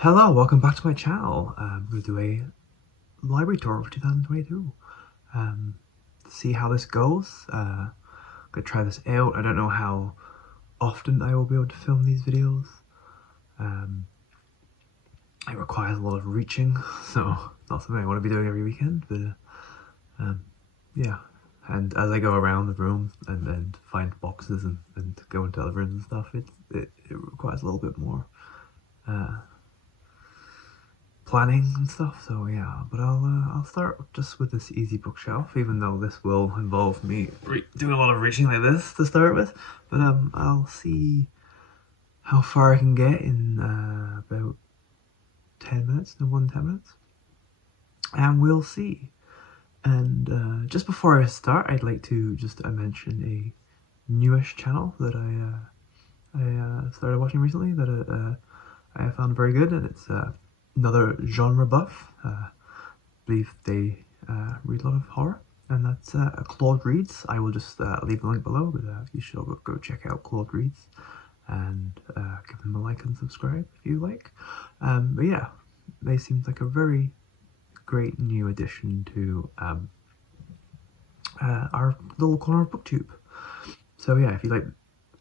Hello, welcome back to my channel. We'll do a library tour for 2022. See how this goes. Gonna try this out. I don't know how often I will be able to film these videos. It requires a lot of reaching, so not something I want to be doing every weekend, but yeah. And as I go around the room and find boxes and go into other rooms and stuff, it requires a little bit more planning and stuff. So yeah, but I'll start just with this easy bookshelf, even though this will involve me doing a lot of reaching like this to start with. But I'll see how far I can get in about 10 minutes, no more than 10 minutes, and we'll see. And just before I start, I'd like to just mention a newish channel that I started watching recently that I found very good, and it's another genre buff. I believe they read a lot of horror, and that's Claude Reads. I will just leave a link below, but you should go check out Claude Reads and give them a like and subscribe if you like. But yeah, they seem like a very great new addition to our little corner of BookTube. So yeah, if you like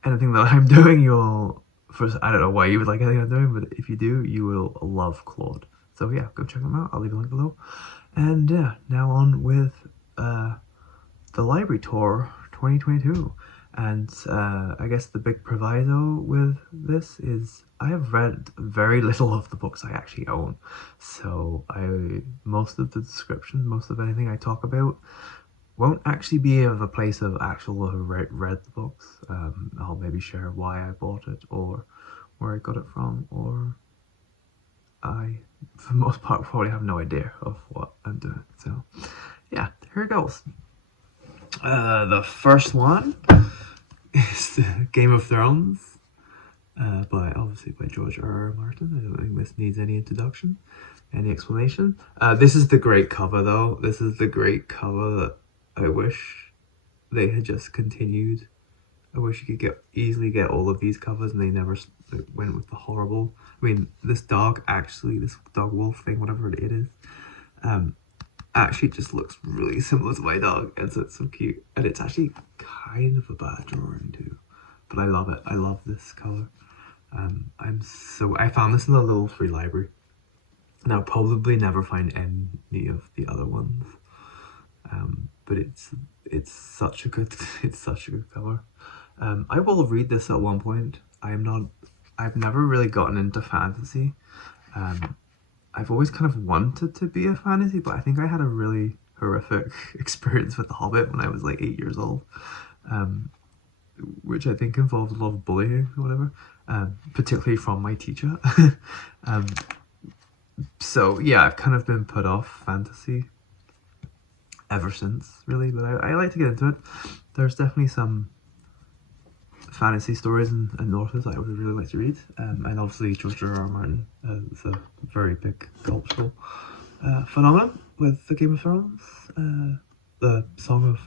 anything that I'm doing, you'll... First, I don't know why you would like anything I'm doing, but if you do, you will love Claude. So yeah, go check them out. I'll leave a link below. And yeah, now on with the library tour 2022. And I guess the big proviso with this is I have read very little of the books I actually own. So most of the description, most of anything I talk about won't actually be of a place of actual read the books. I'll maybe share why I bought it or where I got it from, or I, for the most part, probably have no idea of what I'm doing. So yeah, here it goes. The first one is Game of Thrones, obviously by George R.R. Martin. I don't think this needs any introduction, any explanation. This is the great cover though. This is the great cover that I wish they had just continued. I wish you could easily get all of these covers, and they never went with the horrible. I mean, this dog wolf thing, whatever it is, actually just looks really similar to my dog, and so it's so cute. And it's actually kind of a bad drawing too, but I love it. I love this color. I found this in the little free library, and I'll probably never find any of the other ones. But it's such a good cover. I will read this at one point. I've never really gotten into fantasy. I've always kind of wanted to be a fantasy, but I think I had a really horrific experience with The Hobbit when I was like 8 years old, which I think involved a lot of bullying or whatever, particularly from my teacher. So yeah, I've kind of been put off fantasy ever since, really, but I like to get into it. There's definitely some fantasy stories and authors I would really like to read, and obviously George R.R. Martin is a very big cultural phenomenon with the Game of Thrones, the Song of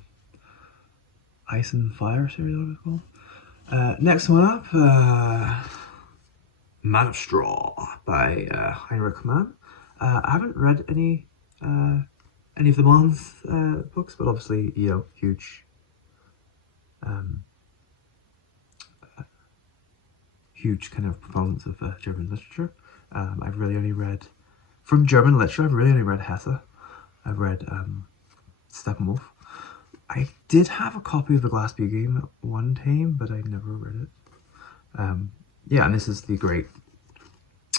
Ice and Fire series, what it's called. Next one up, Man of Straw by Heinrich Mann. I haven't read any of the Mann's books, but obviously, you know, huge kind of proponents of German literature. I've really only read, from German literature, I've really only read Hesse. I've read Steppenwolf. I did have a copy of The Glass-Beard Game at one time, but I never read it. Yeah, and this is the great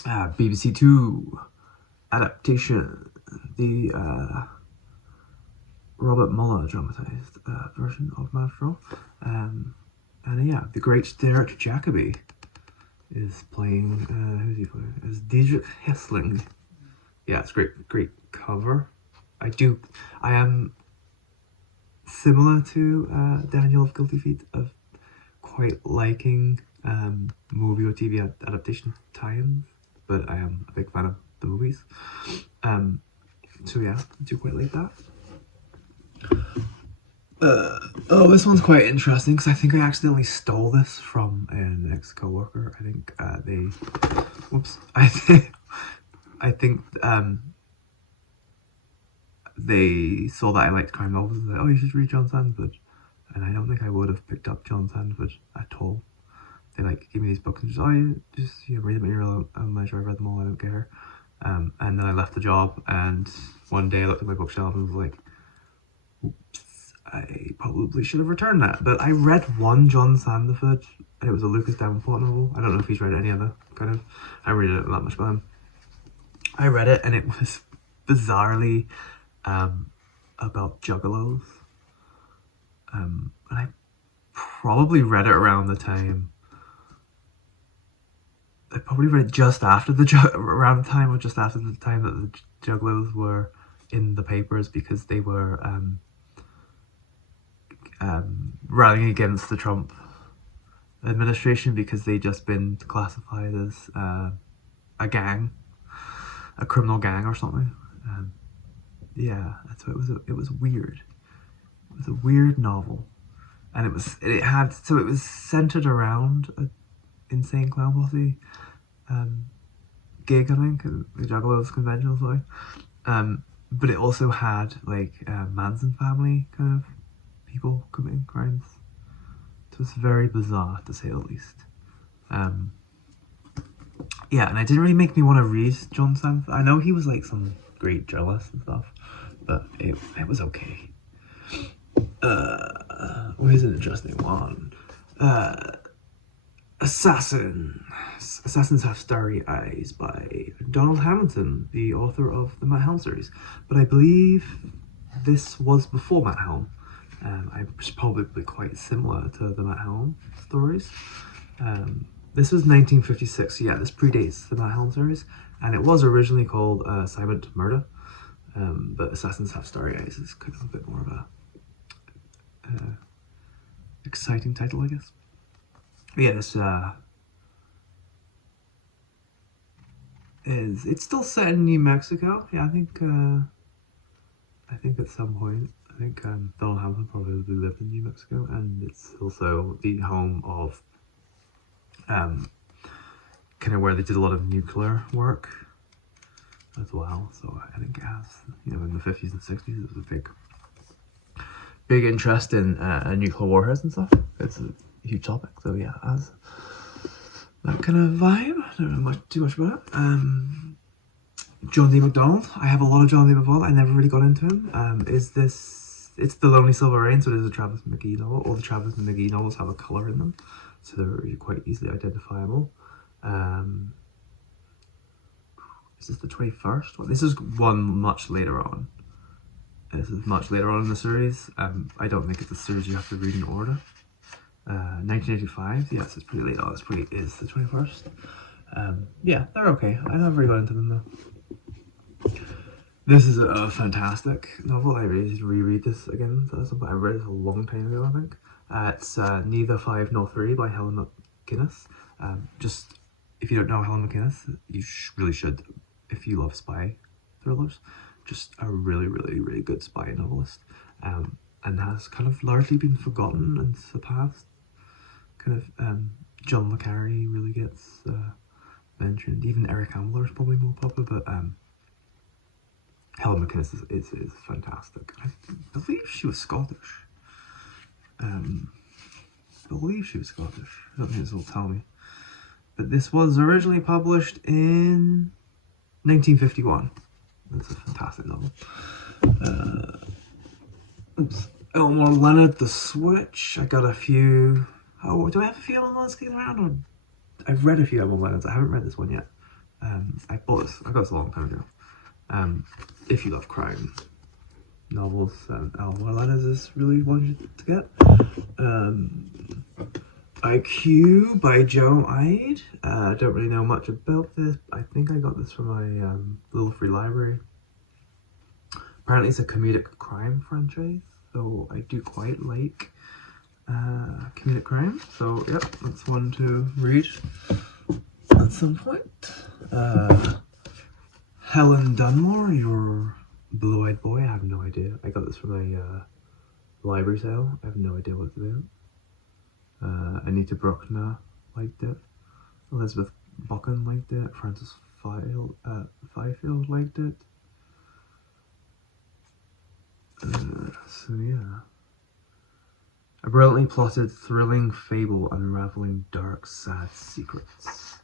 BBC Two adaptation, the Robert Muller dramatized version of Man of Straw. And yeah, the great director Jacoby is playing, who's he playing? As Dietrich Hessling. Yeah, it's great cover. I am similar to Daniel of Guilty Feet, of quite liking movie or TV adaptation tie-ins, but I am a big fan of the movies. So yeah, I do quite like that. Oh, this one's quite interesting because I think I accidentally stole this from an ex-coworker. I think I think they saw that I liked crime novels and said, oh, you should read John Sandford. And I don't think I would have picked up John Sandford at all. They like give me these books and just, oh, you just read them at your own leisure. I read them all, I don't care. And then I left the job, and one day I looked at my bookshelf and was like, oops, I probably should have returned that. But I read one John Sandford, and it was a Lucas Davenport novel. I don't know if he's read any other kind of, I read it that much, but I read it, and it was bizarrely about juggalos. And I probably read it around the time. I probably read it just after around the time, or just after the time that the juggalos were in the papers, because they were rallying against the Trump administration because they'd just been classified as a gang, a criminal gang or something. Yeah, that's what it was. It was weird. It was a weird novel, and it was centered around an insane clown posse gig, I think, the Juggalos convention, sorry. But it also had like Manson family kind of people committing crimes. So it's very bizarre, to say the least. Yeah, and it didn't really make me want to read John Sandford. I know he was like some great journalist and stuff, but it was okay. Here's an interesting one. Assassins Have Starry Eyes by Donald Hamilton, the author of the Matt Helm series. But I believe this was before Matt Helm. It's probably quite similar to the Matt Helm stories. This was 1956, so yeah, this predates the Matt Helm series, and it was originally called Silent Murder, but Assassins Have Starry Eyes is kind of a bit more of a exciting title, I guess. But yeah, this it's still set in New Mexico. Yeah, I think at some point, Donald Hamilton probably lived in New Mexico, and it's also the home of kind of where they did a lot of nuclear work as well. So I think it has, in the 50s and 60s, it was a big interest in nuclear warheads and stuff. It's a huge topic, so yeah, it has that kind of vibe. I don't know too much about it. John D. MacDonald. I have a lot of John D. MacDonald. I never really got into him. It's The Lonely Silver Rain, so it is a Travis McGee novel. All the Travis McGee novels have a colour in them, so they're quite easily identifiable. Is this the 21st one? This is one much later on. This is much later on in the series. I don't think it's a series you have to read in order. 1985, yes, it's pretty late on. It's the 21st. Yeah, they're okay. I never really got into them though. This is a fantastic novel. I really need to reread this again. I read it a long time ago, I think. It's Neither 5 Nor 3 by Helen McGinnis. Just, if you don't know Helen McGinnis, you really should, if you love spy thrillers. Just a really, really, really good spy novelist. And has kind of largely been forgotten and surpassed. John le Carre really gets mentioned. Even Eric Ambler is probably more popular, but Helen McGinnis is fantastic. I believe she was Scottish. I don't think this will tell me. But this was originally published in 1951. It's a fantastic novel. Elmore Leonard, The Switch. I got a few. Oh, do I have a few Elmore Leonards kicking around? Or I've read a few Elmore Leonards. I haven't read this one yet. I got this a long time ago. If you love crime novels, Elmore Leonard is really one to get. IQ by Joe Ide. I don't really know much about this. I think I got this from my little free library. Apparently it's a comedic crime franchise, so I do quite like comedic crime. So yep, that's one to read at some point. Helen Dunmore, Your Blue-Eyed Boy. I have no idea. I got this from a library sale. I have no idea what it's about. Anita Bruckner liked it. Elizabeth Buchan liked it. Frances Field Fifield liked it. So yeah. A brilliantly plotted, thrilling fable unraveling dark, sad secrets.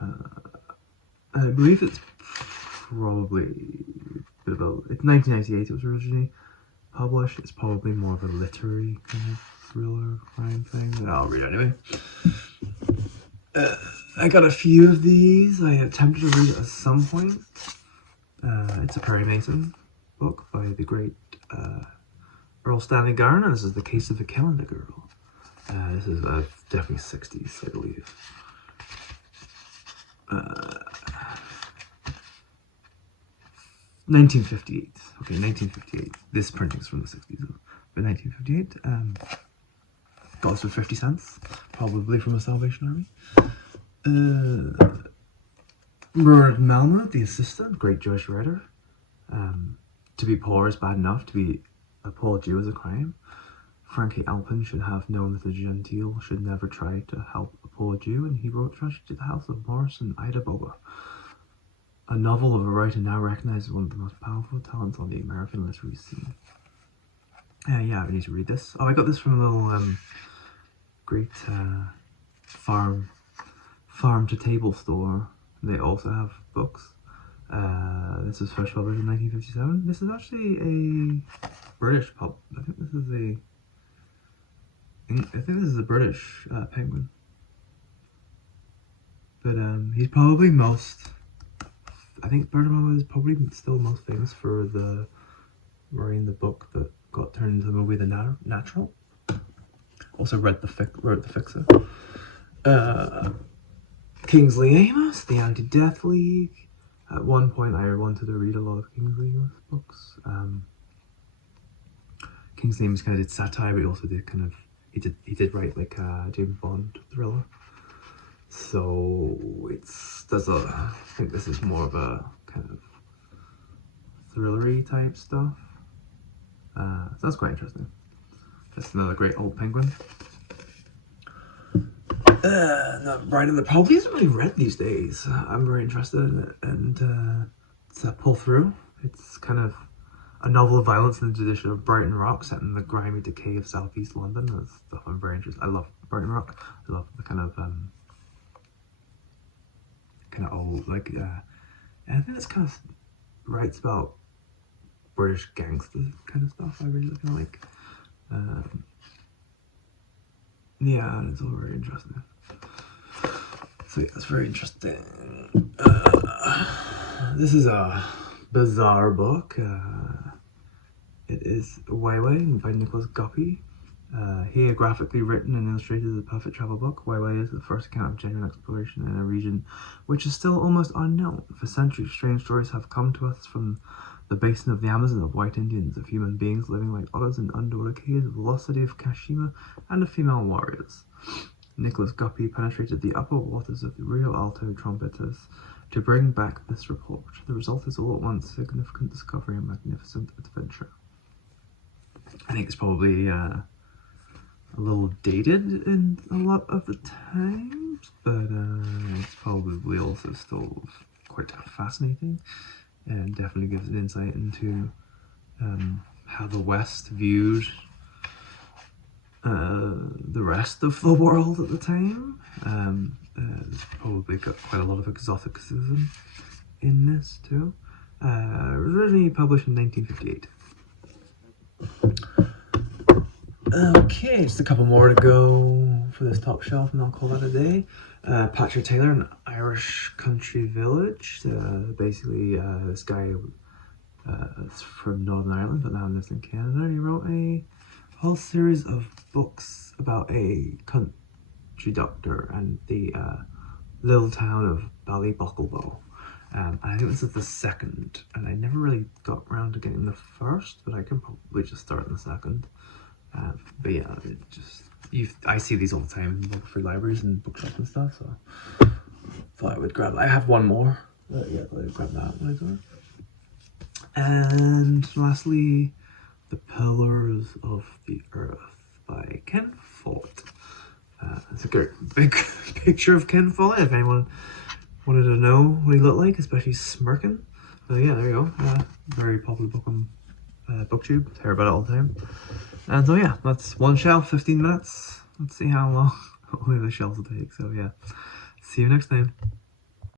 I believe it's probably a bit of a... It's 1998 it was originally published. It's probably more of a literary kind of thriller crime thing, but I'll read it anyway. I got a few of these. I attempted to read it at some point. It's a Perry Mason book by the great Earl Stanley Garner, and this is The Case of the Calendar Girl. This is definitely 60s, I believe. 1958. Okay, 1958. This printing's from the 60s, but 1958. Got this for 50 cents, probably from a Salvation Army. Bernard Malma, the assistant, great Jewish writer. To be poor is bad enough. To be a poor Jew is a crime. Frankie Alpin should have known that a genteel should never try to help a poor Jew, and he wrote Tragedy to the House of Morris and Ida Boba, a novel of a writer now recognized as one of the most powerful talents on the American literary scene. Yeah, I need to read this. Oh, I got this from a little great farm to table store. They also have books. This was first published in 1957. This is actually a British pub. I think this is a British penguin. But he's probably most... I think Bernard Malma is probably still most famous for writing the book that got turned into the movie The Natural. Also wrote the Fixer. Kingsley Amis, The Anti-Death League. At one point I wanted to read a lot of Kingsley Amis books. Kingsley Amis kind of did satire, but he also did kind of... He did write like a James Bond thriller. So I think this is more of a kind of thrillery type stuff. So that's quite interesting. That's another great old penguin. Writing the probably isn't really read these days. I'm very interested in it, and it's a pull through. It's kind of a novel of violence in the tradition of Brighton Rock, set in the grimy decay of southeast London. That's stuff I'm very interested. I love Brighton Rock. I love the kind of old, like, I think this kind of writes about British gangster kind of stuff I really kind of like. Yeah, and it's all very interesting. So yeah, it's very interesting. This is a bizarre book. It is Weiwei by Nicholas Guppy. Here, graphically written and illustrated as a perfect travel book, Weiwei is the first account of genuine exploration in a region which is still almost unknown. For centuries, strange stories have come to us from the basin of the Amazon, of white Indians, of human beings living like otters in underwater caves, of the lost city of Kashima, and of female warriors. Nicholas Guppy penetrated the upper waters of the Rio Alto trumpeters to bring back this report. The result is all at once significant discovery and magnificent adventure. I think it's probably a little dated in a lot of the times, but it's probably also still quite fascinating, and definitely gives an insight into how the West viewed the rest of the world at the time. It's probably got quite a lot of exoticism in this too. It was originally published in 1958. Okay, just a couple more to go for this top shelf, and I'll call that a day. Patrick Taylor, An Irish Country Village. Basically, this guy is from Northern Ireland, but now lives in Canada. He wrote a whole series of books about a country doctor and the little town of Ballybucklebow. I think this is the second, and I never really got around to getting the first, but I can probably just start in the second. But yeah, I see these all the time in free libraries and bookshops and stuff, so thought I would grab. I have one more, but yeah, I'll grab that later. And lastly, The Pillars of the Earth by Ken Follett. It's a great big picture of Ken Follett. If anyone wanted to know what he looked like, especially smirking. So yeah, there you go. Very popular book on BookTube. I hear about it all the time. And so yeah, that's one shelf, 15 minutes. Let's see how long only the shelves will take. So yeah, see you next time.